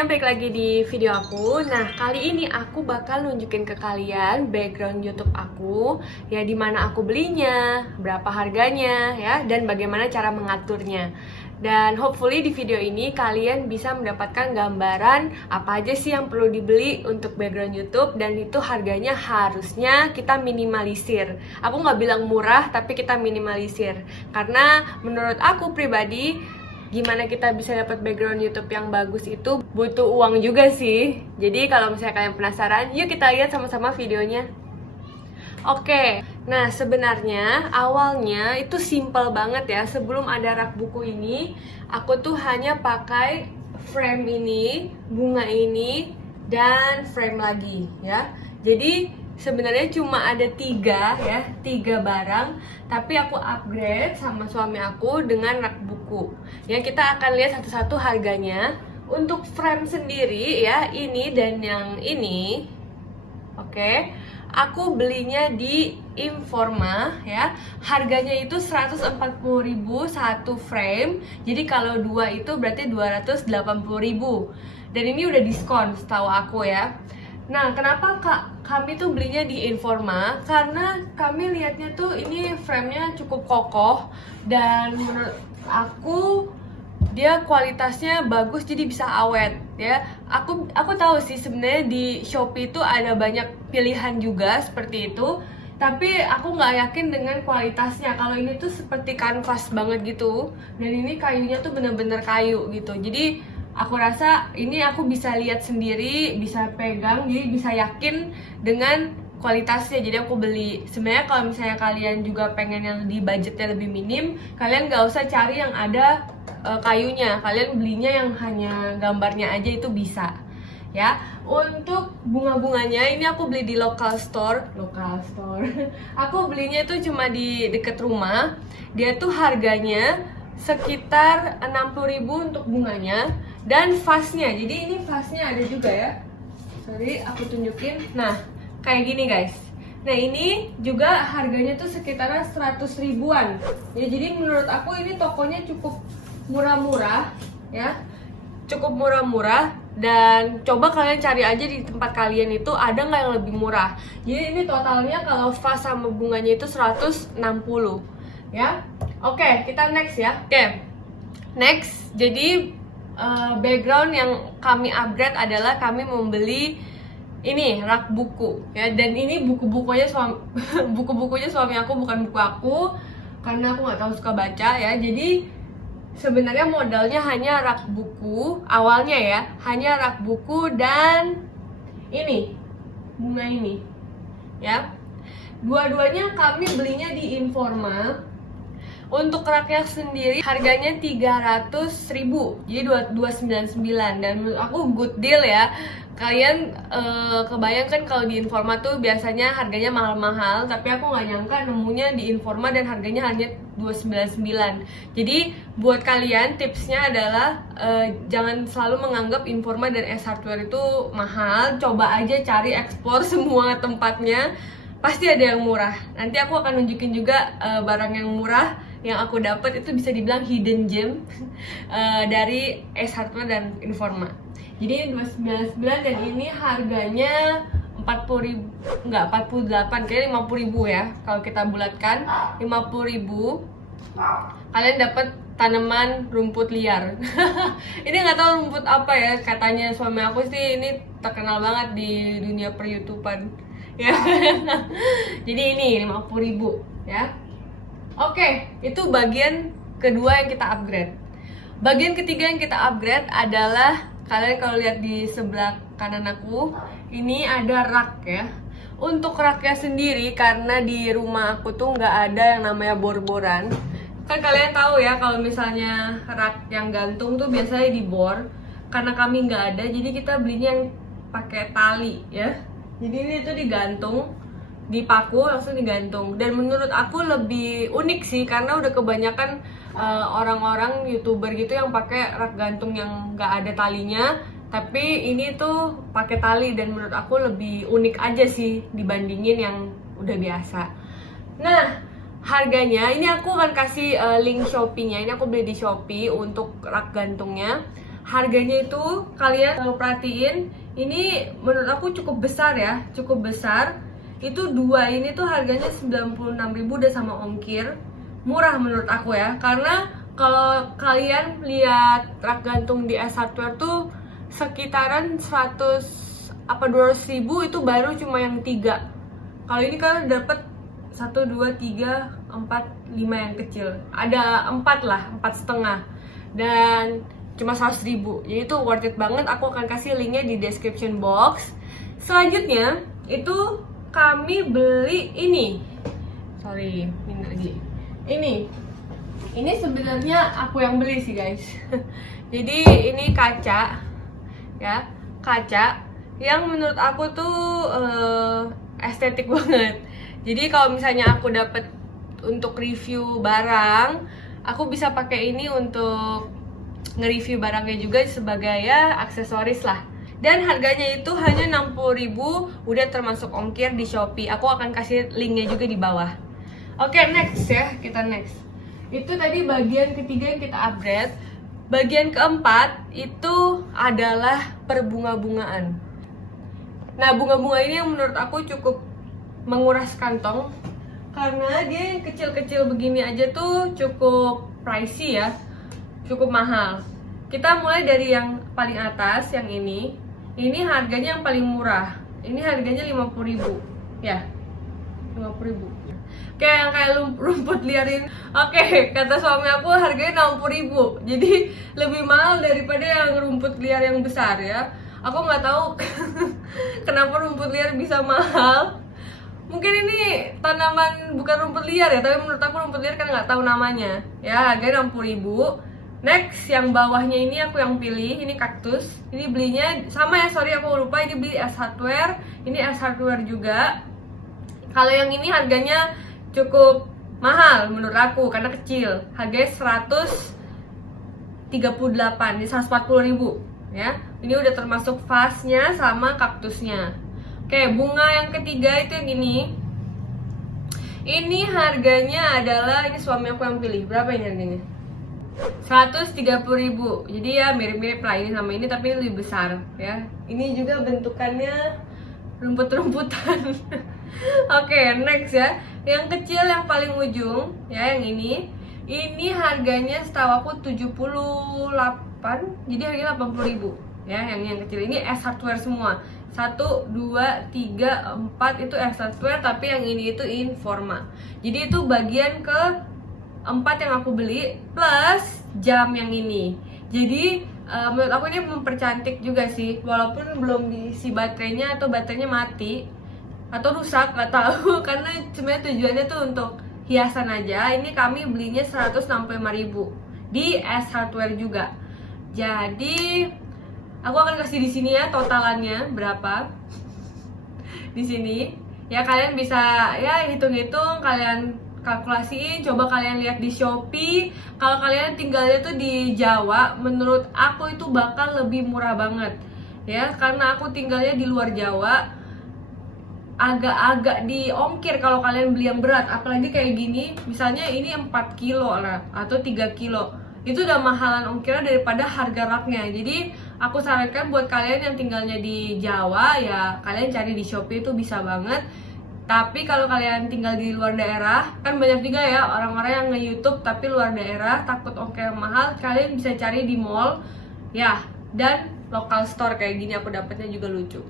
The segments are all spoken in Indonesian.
semuanya, balik lagi di video aku. Nah, kali ini aku bakal nunjukin ke kalian background YouTube aku, ya dimana aku belinya, berapa harganya, ya, dan bagaimana cara mengaturnya. Dan hopefully di video ini kalian bisa mendapatkan gambaran apa aja sih yang perlu dibeli untuk background YouTube, dan itu harganya harusnya kita minimalisir. Aku nggak bilang murah, tapi kita minimalisir. Karena menurut aku pribadi, gimana kita bisa dapat background YouTube yang bagus itu butuh uang juga sih. Jadi kalau misalnya kalian penasaran, yuk kita lihat sama-sama videonya. Oke, nah sebenarnya awalnya itu simple banget ya. Sebelum ada rak buku ini, aku tuh hanya pakai frame ini, bunga ini, dan frame lagi ya. Jadi sebenarnya cuma ada tiga barang, tapi aku upgrade sama suami aku dengan rak buku. Ya, kita akan lihat satu-satu harganya. Untuk frame sendiri ya, ini dan yang ini, oke, aku belinya di Informa ya. Harganya itu 140.000 satu frame. Jadi kalau dua itu berarti 280.000. Dan ini udah diskon setahu aku ya. Nah, kenapa kami tuh belinya di Informa? Karena kami lihatnya tuh ini frame-nya cukup kokoh, dan menurut aku dia kualitasnya bagus, jadi bisa awet ya. Aku tahu sih sebenarnya di Shopee itu ada banyak pilihan juga seperti itu, tapi aku nggak yakin dengan kualitasnya. Kalau ini tuh seperti kanvas banget gitu, dan ini kayunya tuh bener-bener kayu gitu. Jadi aku rasa ini aku bisa lihat sendiri, bisa pegang, jadi bisa yakin dengan kualitasnya. Jadi aku beli. Sebenarnya kalau misalnya kalian juga pengen yang di budgetnya lebih minim, kalian nggak usah cari yang ada kayunya. Kalian belinya yang hanya gambarnya aja itu bisa. Ya, untuk bunga-bunganya ini aku beli di local store. Aku belinya itu cuma di deket rumah. Dia tuh harganya sekitar 60.000 untuk bunganya dan vasnya. Jadi ini vasnya ada juga ya. Sorry, aku tunjukin. Nah, kayak gini guys. Nah, ini juga harganya tuh sekitaran 100 ribuan. Ya, jadi menurut aku ini tokonya cukup murah-murah ya. Cukup murah-murah, dan coba kalian cari aja di tempat kalian itu ada nggak yang lebih murah. Jadi ini totalnya kalau vas sama bunganya itu 160 ya. Oke, kita next ya. Oke, next. Jadi background yang kami upgrade adalah kami membeli ini rak buku ya. Dan ini buku-bukunya buku-bukunya suami aku, bukan buku aku, karena aku nggak tahu suka baca ya. Jadi sebenarnya modalnya hanya rak buku awalnya ya, hanya rak buku dan ini bunga ini ya. Dua-duanya kami belinya di Informa. Untuk raknya sendiri harganya 300.000, jadi 299, dan menurut aku good deal ya. Kalian kebayangkan kalau di Informa tuh biasanya harganya mahal-mahal, tapi aku nggak nyangka nemunya di Informa dan harganya hanya 299. Jadi buat kalian tipsnya adalah jangan selalu menganggap Informa dan S Hardware itu mahal. Coba aja cari explore semua tempatnya, pasti ada yang murah. Nanti aku akan nunjukin juga barang yang murah yang aku dapat, itu bisa dibilang hidden gem dari S Hardware dan Informa. Jadi ini 299 dan ini harganya 40.000, enggak 48, kayaknya 50.000 ya. Kalau kita bulatkan 50.000, kalian dapat tanaman rumput liar. Ini nggak tahu rumput apa ya, katanya suami aku sih ini terkenal banget di dunia per-YouTubean ya. Jadi ini 50.000 ya. Oke, itu bagian kedua yang kita upgrade. Bagian ketiga yang kita upgrade adalah, kalian kalau lihat di sebelah kanan aku, ini ada rak ya. Untuk raknya sendiri, karena di rumah aku tuh nggak ada yang namanya bor-boran. Kan kalian tahu ya, kalau misalnya rak yang gantung tuh biasanya dibor. Karena kami nggak ada, jadi kita belinya yang pakai tali ya. Jadi ini tuh digantung, dipaku langsung digantung. Dan menurut aku lebih unik sih, karena udah kebanyakan orang-orang YouTuber gitu yang pakai rak gantung yang nggak ada talinya, tapi ini tuh pakai tali, dan menurut aku lebih unik aja sih dibandingin yang udah biasa. Nah, harganya ini aku akan kasih link Shopee-nya. Ini aku beli di Shopee untuk rak gantungnya. harganya itu kalian kalau perhatiin, ini menurut aku cukup besar ya, cukup besar. Itu dua ini tuh harganya 96.000 udah sama ongkir. Murah menurut aku ya, karena kalau kalian lihat rak gantung di S Hardware tuh sekitaran 100 apa 200.000 itu baru cuma yang 3. Kalau ini kalian dapat 1, 2, 3, 4, 5 yang kecil. Ada 4 lah, 4,5. Dan cuma 100.000. Jadi itu worth it banget. Aku akan kasih linknya di description box. Selanjutnya itu kami beli ini. Sorry, ini lagi. Ini sebenarnya aku yang beli sih guys. Jadi ini kaca, ya, kaca yang menurut aku tuh estetik banget. Jadi kalau misalnya aku dapat untuk review barang, aku bisa pakai ini untuk nge-review barangnya juga sebagai ya aksesoris lah. Dan harganya itu hanya 60.000, udah termasuk ongkir di Shopee. Aku akan kasih linknya juga di bawah. Oke, next ya, kita next. Itu tadi bagian ketiga yang kita upgrade. Bagian keempat itu adalah perbunga-bungaan. Nah, bunga-bunga ini yang menurut aku cukup menguras kantong, karena dia yang kecil-kecil begini aja tuh cukup pricey ya, cukup mahal. Kita mulai dari yang paling atas, yang ini harganya yang paling murah. Ini harganya 50.000 ya, 50.000. Kayak rumput liarin. Oke, kata suami aku harganya 60.000. Jadi lebih mahal daripada yang rumput liar yang besar ya. Aku nggak tahu kenapa rumput liar bisa mahal. Mungkin ini tanaman bukan rumput liar ya, tapi menurut aku rumput liar kan nggak tahu namanya. Ya, harganya 60.000. Next, yang bawahnya ini aku yang pilih, ini kaktus. Ini belinya sama ya, sorry aku lupa, ini beli S Hardware. Ini S Hardware juga. Kalau yang ini harganya cukup mahal menurut aku karena kecil. Harganya 138, ini 140.000 ya. Ini udah termasuk vasnya sama kaktusnya. Oke, bunga yang ketiga itu yang ini. Ini harganya adalah, ini suami aku yang pilih. Berapa ini harganya? 130.000. Jadi ya mirip-mirip lah ini sama ini, tapi ini lebih besar ya. Ini juga bentukannya rumput-rumputan. Oke, next ya. Yang kecil yang paling ujung ya, yang ini. Ini harganya setahu aku 78. Jadi harganya 80.000 ya, yang kecil. Ini S Hardware semua. 1, 2, 3, 4 itu S Hardware, tapi yang ini itu Informa. Jadi itu bagian ke 4 yang aku beli plus jam yang ini. Jadi menurut aku ini mempercantik juga sih, walaupun belum diisi baterainya atau baterainya mati atau rusak, nggak tahu. Karena sebenarnya tujuannya tuh untuk hiasan aja. Ini kami belinya 165.000 di S Hardware juga. Jadi aku akan kasih di sini ya totalannya berapa di sini. Ya kalian bisa ya hitung-hitung, kalian kalkulasiin, coba kalian lihat di Shopee. Kalau kalian tinggalnya tuh di Jawa, menurut aku itu bakal lebih murah banget ya, karena aku tinggalnya di luar Jawa. Agak-agak diongkir kalau kalian beli yang berat, apalagi kayak gini. Misalnya ini 4 kilo lah atau 3 kilo, itu udah mahalan ongkirnya daripada harga raknya. Jadi aku sarankan buat kalian yang tinggalnya di Jawa ya, kalian cari di Shopee itu bisa banget. Tapi kalau kalian tinggal di luar daerah, kan banyak juga ya orang-orang yang nge-YouTube tapi luar daerah, takut ongkir mahal, kalian bisa cari di mall ya, dan local store kayak gini aku dapetnya juga lucu.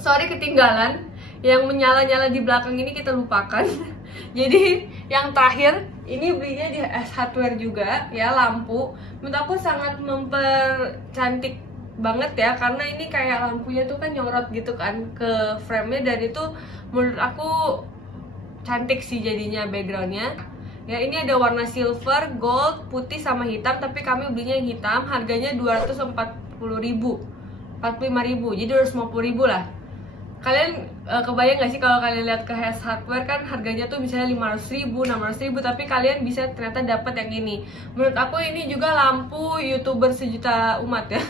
Sorry ketinggalan, yang menyala-nyala di belakang ini kita lupakan. Jadi yang terakhir ini belinya di S Hardware juga ya, lampu. Menurut aku sangat mempercantik banget ya, karena ini kayak lampunya tuh kan nyorot gitu kan ke frame-nya, dan itu menurut aku cantik sih jadinya backgroundnya. Ya ini ada warna silver, gold, putih sama hitam, tapi kami belinya yang hitam. Harganya 240.000, 45.000, jadi 250.000 lah. Kalian kebayang gak sih kalau kalian lihat ke S Hardware kan harganya tuh misalnya 500.000, 600.000, tapi kalian bisa ternyata dapat yang ini. Menurut aku ini juga lampu YouTuber sejuta umat ya.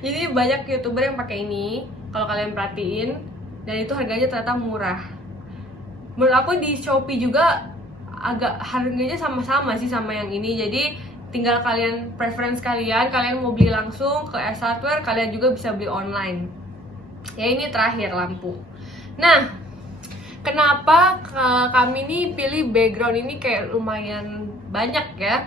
Jadi banyak YouTuber yang pakai ini kalau kalian perhatiin, dan itu harganya ternyata murah. Menurut aku di Shopee juga agak harganya sama-sama sih sama yang ini. Jadi tinggal kalian preference kalian mau beli langsung ke S Hardware, kalian juga bisa beli online. Ya ini terakhir lampu. Nah, kenapa kami nih pilih background ini kayak lumayan banyak ya?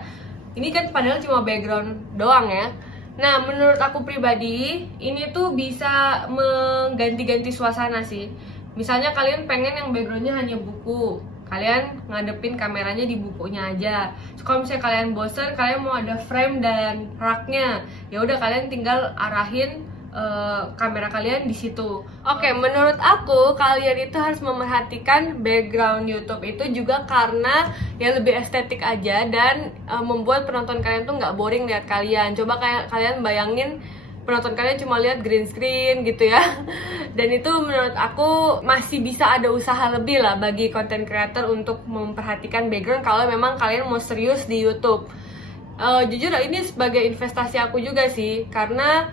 Ini kan padahal cuma background doang ya. Nah, menurut aku pribadi, ini tuh bisa mengganti-ganti suasana sih. Misalnya kalian pengen yang backgroundnya hanya buku, kalian ngadepin kameranya di bukunya aja. So, kalau misalnya kalian bosen, kalian mau ada frame dan raknya, ya udah kalian tinggal arahin kamera kalian di situ. Oke, menurut aku kalian itu harus memerhatikan background YouTube itu juga karena ya lebih estetik aja dan membuat penonton kalian tuh nggak boring lihat kalian. Coba kalian bayangin penonton kalian cuma lihat green screen gitu ya. Dan itu menurut aku masih bisa ada usaha lebih lah bagi content creator untuk memperhatikan background kalau memang kalian mau serius di YouTube. Jujur ini sebagai investasi aku juga sih, karena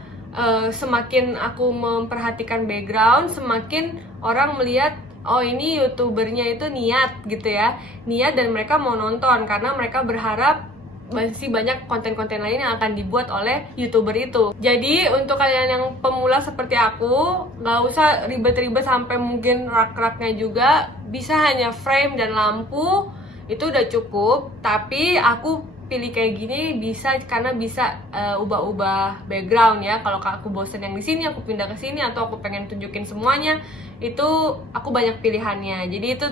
semakin aku memperhatikan background, semakin orang melihat oh ini youtubernya itu niat gitu ya, niat dan mereka mau nonton karena mereka berharap masih banyak konten-konten lain yang akan dibuat oleh youtuber itu. Jadi untuk kalian yang pemula seperti aku, nggak usah ribet-ribet sampai mungkin rak-raknya juga, bisa hanya frame dan lampu itu udah cukup. Tapi aku pilih kayak gini bisa karena bisa ubah-ubah background ya. Kalau aku bosen yang di sini, aku pindah ke sini, atau aku pengen tunjukin semuanya, itu aku banyak pilihannya. Jadi itu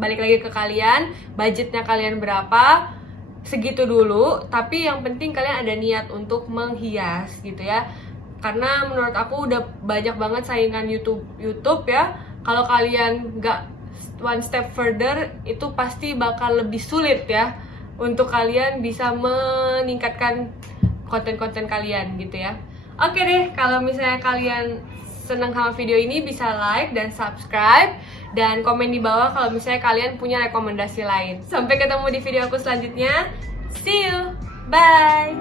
balik lagi ke kalian, budgetnya kalian berapa, segitu dulu. Tapi yang penting kalian ada niat untuk menghias gitu ya. Karena menurut aku udah banyak banget saingan YouTube ya. Kalau kalian nggak one step further, itu pasti bakal lebih sulit ya untuk kalian bisa meningkatkan konten-konten kalian gitu ya. Oke deh, kalau misalnya kalian senang sama video ini bisa like dan subscribe, dan komen di bawah kalau misalnya kalian punya rekomendasi lain. Sampai ketemu di video aku selanjutnya. See you, bye.